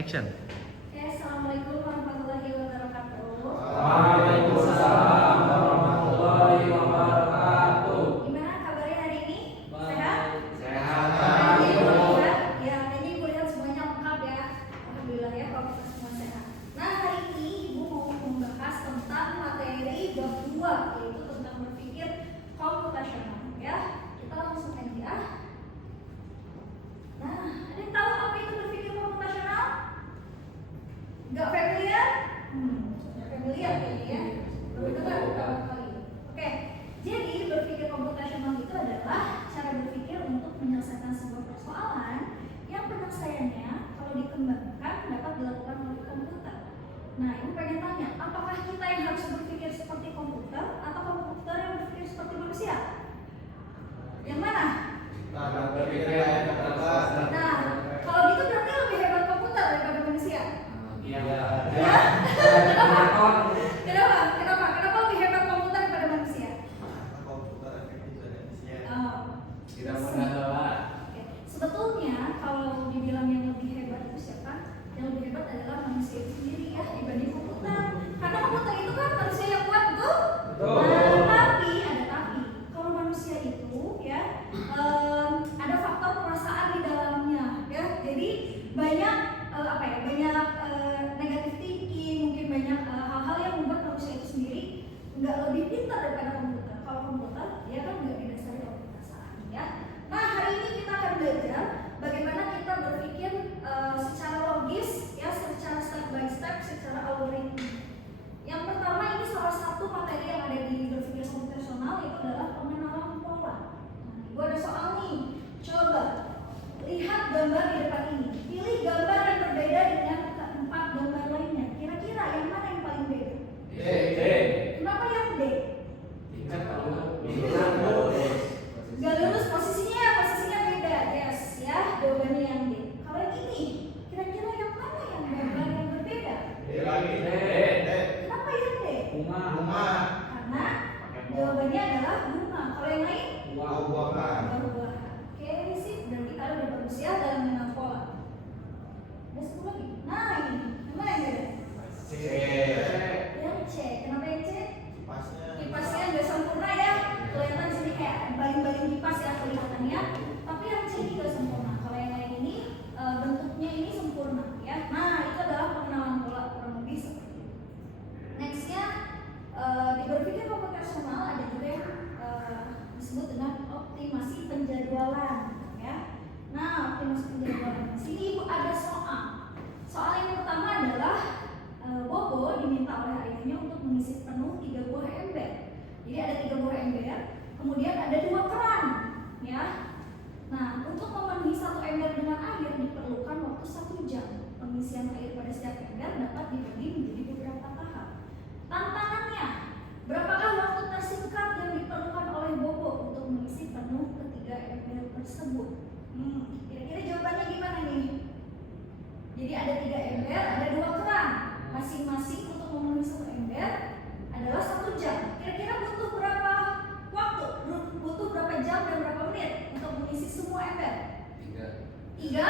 action. Oke, assalamualaikum warahmatullahi wabarakatuh. Waalaikumsalam warahmatullahi wabarakatuh. Gimana kabarnya hari ini? Sehat? Sehat. Alhamdulillah. Ya, ini ibu lihat semuanya lengkap ya. Alhamdulillah ya, kalau kita semua sehat. Nah, hari ini ibu mau membahas tentang materi bab 2, yaitu tentang berpikir komputasional ya. Kita langsung aja. Nah, ada yang tahu apa itu berpikir komputasional? Nggak familiar? Nggak familiar kayaknya ya. Baru dengar pertama kali. Oke, jadi berpikir komputasional itu adalah cara berpikir untuk menyelesaikan sebuah persoalan yang penyelesaiannya kalau dikembangkan dapat dilakukan oleh komputer. Nah, ibu pengen tanya, apakah kita yang harus berpikir seperti komputer atau komputer yang berpikir seperti manusia? Yang mana? Nah, kalau gitu berarti lebih hebat komputer daripada manusia. Iya. Ya? Kenapa? Kenapa lebih hebat komputer daripada manusia? Komputer efektif dari manusia. Tidak mudah lelah. Oke. Sebetulnya kalau dibilang yang lebih hebat itu siapa? Yang lebih hebat adalah manusia itu sendiri ya dibanding komputer. Karena komputer itu kan manusia yang kuat, betul? Betul. Nah, tapi ada tapi. Kalau manusia itu ya ada faktor perasaan di dalamnya ya. Jadi banyak banyak negatif thinking, mungkin banyak hal-hal yang membuat manusia itu sendiri nggak lebih pintar daripada komputer. Kalau komputer dia kan nggak didasari oleh perasaan ya. Nah, hari ini kita akan belajar bagaimana kita berpikir secara logis ya, secara step by step, secara algoritma. Yang pertama, ini salah satu materi yang ada di berpikir komputasional, itu adalah pengenalan pola. Nah, ibu ada soal nih, coba lihat gambar di depan ini. Pilih gambar yang berbeda dengan keempat gambar lainnya. Kira-kira yang mana yang paling beda? D. Kenapa yang D? Tingkat kalau Gak lurus posisinya beda. Yes ya, jawabannya yang D. Kalau yang ini, kira-kira yang mana yang gambar yang berbeda? Kenapa yang D? bunga. Karena jawabannya adalah bunga. Kalau yang lain? Buah-buahan. Buah-buahan. Oke, sip. Berarti kalian udah bagus ya dalam mengenal pola. Ada satu lagi. Nah, ini. Yang mana yang beda? Yang C. Kenapa yang C? Kipasnya nggak sempurna ya. Kelihatan di sini kayak baling-baling kipas ya kelihatannya. Tapi yang C ini nggak sempurna. Kalau yang lain ini bentuknya ini sempurna ya. Nah, itu adalah pengenalan pola kurang lebih seperti itu. Nextnya di berpikir komputasional ada juga yang disebut dengan optimasi penjadwalan ya. Nah, optimasi penjadwalan. Sini ibu ada soal. Soal yang pertama adalah Bobo diminta oleh ayahnya untuk mengisi penuh 3 buah ember. Jadi ada 3 buah ember, kemudian ada 2 keran ya. Nah, untuk memenuhi 1 ember dengan air diperlukan waktu 1 jam. Pengisian air pada setiap ember dapat dibagi menjadi beberapa tahap. Tantangannya, berapakah waktu tersingkat yang diperlukan oleh Bobo untuk mengisi penuh ketiga ember tersebut? Kira-kira jawabannya gimana nih? Jadi ada 3 ember, ada 2 keran. Masing-masing untuk memenuhi 1 ember adalah 1 jam. Kira-kira butuh berapa waktu? Butuh berapa jam dan berapa menit untuk mengisi semua ember? 3.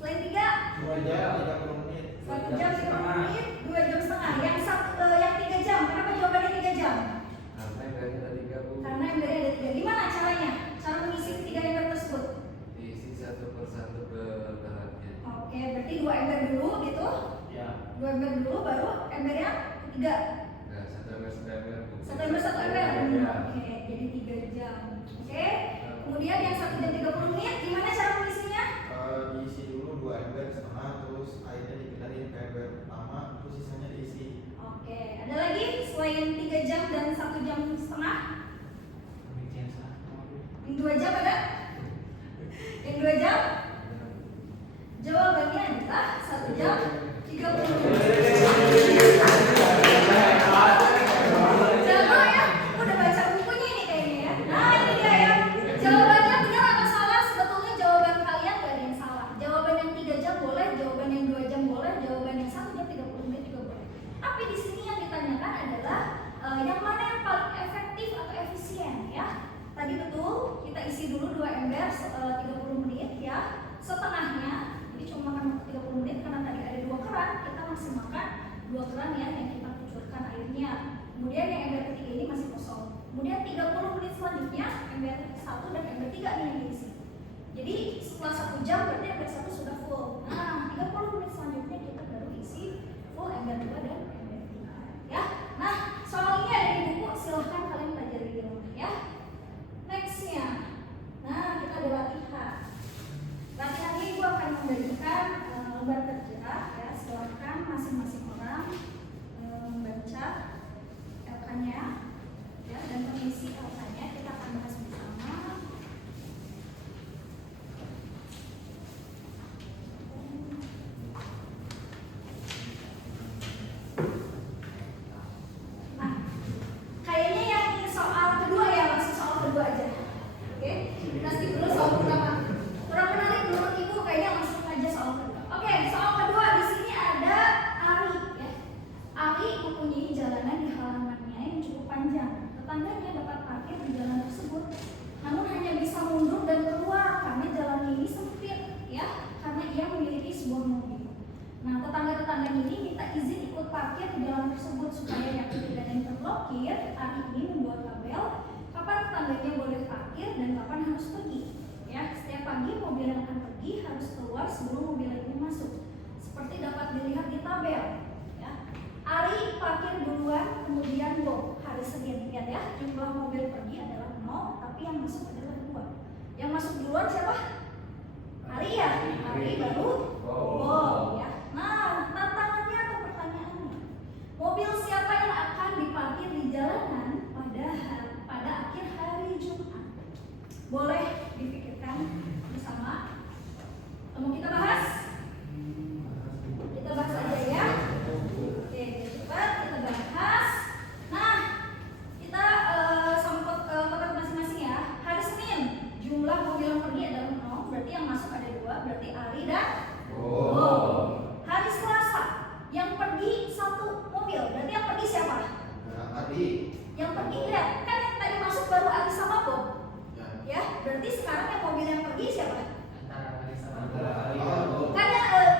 Selain 3? 2 jam 30 menit. 1 jam 30 menit, 2 jam setengah. Yang 3 jam, kenapa jawabannya 3 jam? Karena embernya ada 3 bu. Karena embernya ada 3. Gimana caranya? Cara mengisi ketiga ember tersebut? Diisi satu persatu ke kerannya. Oke, berarti 2 ember dulu gitu. Ya. 2 ember dulu, baru ember yang ketiga. Nah, satu ember bu. 1 ember 1 ember. Ya. Oke, jadi 3 jam. Oke. Kemudian yang 1 jam 30 menit, gimana cara mengisinya? Diisi dulu 2 ember setengah, terus airnya dipindahin ke ember pertama, terus sisanya diisi. Oke, ada lagi selain 3 jam dan 1 jam setengah? Yang 2 jam ada? Yang 2 jam? Jawabannya adalah 1 jam 30 menit. Jago ya, udah baca bukunya ini kayaknya ya. Nah, ini dia ya. Jawabannya benar atau salah? Sebetulnya jawaban kalian gak ada yang salah. Jawaban yang 3 jam boleh, jawaban yang 2 jam boleh, jawaban yang 1 jam 30 menit juga boleh. Tapi di sini yang ditanyakan adalah yang mana yang paling efektif atau efisien ya. Tadi betul, kita isi dulu 2 ember 30 menit ya. Setengahnya, jadi cuma makan 30 menit. maksimalkan 2 gram ya yang kita kucurkan airnya. Kemudian yang ember ketiga ini masih kosong. Kemudian 30 menit selanjutnya ember 1 dan ember 3 nih yang diisi. Jadi setelah 1 jam berarti ember 1 sudah full. Nah, 30 menit selanjutnya kita baru isi full ember 2 dan ember 3 ya. Nah, soal ini ada di buku, silahkan kalian pelajari di rumah ya. Nextnya, nah kita ada latihan. Latihan ini gue akan memberikan lembar kerja ya, silahkan masing-masing orang membaca LK-nya ya, dan mengisi LK-nya. Kita akan bahas bersama. Nah, kayaknya yang soal kedua ya, masih soal kedua aja. Oke, kita skip dulu soal pertama. Kurang menarik menurut ibu, kayaknya langsung aja soal kedua. Oke, soal kedua di sini ada Ari ya. Ari mempunyai jalanan di halamannya yang cukup panjang. Tetangganya dapat parkir di jalan tersebut, namun hanya bisa mundur dan keluar karena jalan ini sempit ya, karena ia memiliki sebuah mobil. Nah, tetangga-tetangganya ini minta izin ikut parkir di jalan tersebut supaya yang tidak yang terblokir. Ari ini membuat tabel kapan tetangganya boleh parkir dan kapan harus pergi. Ya, setiap pagi mobil yang akan pergi harus keluar sebelum mobil lainnya masuk. Seperti dapat dilihat di tabel. Ya. Ari parkir duluan, kemudian Bob. Hari Senin, lihat ya, jumlah mobil pergi adalah 0, tapi yang masuk adalah 2. Yang masuk duluan siapa? Ari ya. Ari baru Bob. Ya. Nah, tantangannya atau pertanyaannya, mobil siapa yang akan diparkir di jalanan pada akhir hari Jumat? Boleh dipikirkan bersama. Mau kita bahas? Kita bahas aja ya. Oke, cepat kita bahas. Nah, kita sangkut ke kotak masing-masing ya. Hari Senin, jumlah mobil yang pergi adalah 0, berarti yang masuk ada 2, berarti Ari dan Bob. Hari Selasa, yang pergi 1 mobil, berarti yang pergi siapa? Ari. Yang pergi lihat, kan yang tadi masuk baru Ari sama Bob. Ya, berarti sekarang yang mobil yang pergi siapa? Kan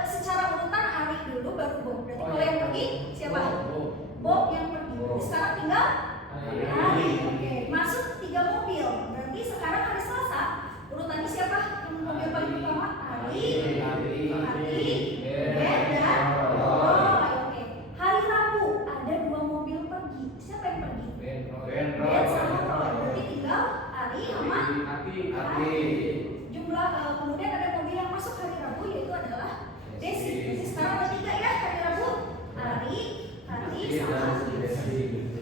secara urutan Ari dulu baru Bob. Berarti kalau yang pergi siapa? Bob yang pergi. Berarti sekarang tinggal Ari. Oke, masuk 3 mobil. Berarti sekarang hari Selasa urutannya siapa? Yang mobil paling pertama Ari, Ben dan Bob. Oke. Hari Rabu ada 2 mobil pergi. Siapa yang pergi? Ben sama Bob. Berarti tinggal Ari sama Ari. Jumlah kemudian ada mobil yang masuk hari Rabu yaitu adalah Desi. Desi sekarang ada 3 ya hari Rabu. Ari sama Desi.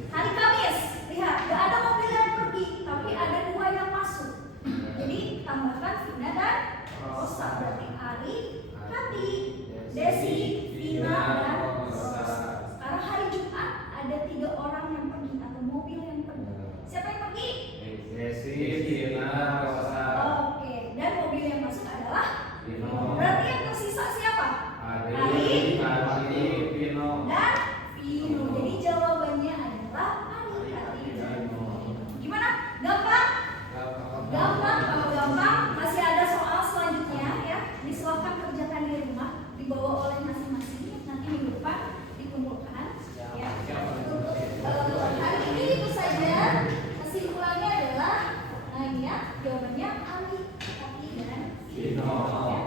Hari Kamis, lihat gak ada mobil yang pergi, tapi ada 2 yang masuk. Jadi tambahkan Vina dan Rosa. Berarti Ari, Kati, Desi, Vina dan Rosa. Sekarang hari Jumat ada 3 orang yang pergi atau mobil yang pergi. Siapa yang pergi? Desi, Vina, Rosa. Oke, dan mobil yang masuk adalah Vino. Berarti yang tersisa siapa? Ari, Vino. Dan Vino. Jadi jawabannya adalah Ari. Gimana? Gampang? Gampang. Kalau gampang masih ada soal selanjutnya ya. Disilakan kerjakan di rumah, dibawa oleh masing-masing. Nanti minggu depan dikumpulkan. Ya. Untuk hari ini itu saja. Kesimpulannya adalah, nah ini ya, jawabannya Ari, Kati dan Vino. Ya.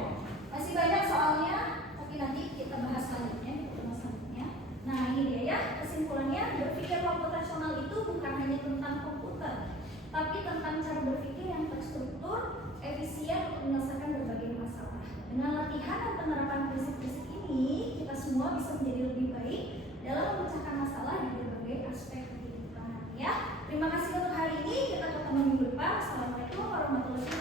Masih banyak soalnya, tapi nanti kita bahas selanjutnya di pertemuan selanjutnya. Nah ini dia ya, kesimpulannya berpikir komputasional itu bukan hanya tentang komputer, tapi tentang cara berpikir yang terstruktur, efisien untuk menyelesaikan berbagai masalah. Dengan latihan dan penerapan prinsip-prinsip ini, kita semua bisa menjadi lebih baik dalam memecahkan masalah di berbagai aspek kehidupan. Ya, terima kasih untuk hari ini. Kita ketemu minggu depan. Assalamualaikum warahmatullahi wabarakatuh.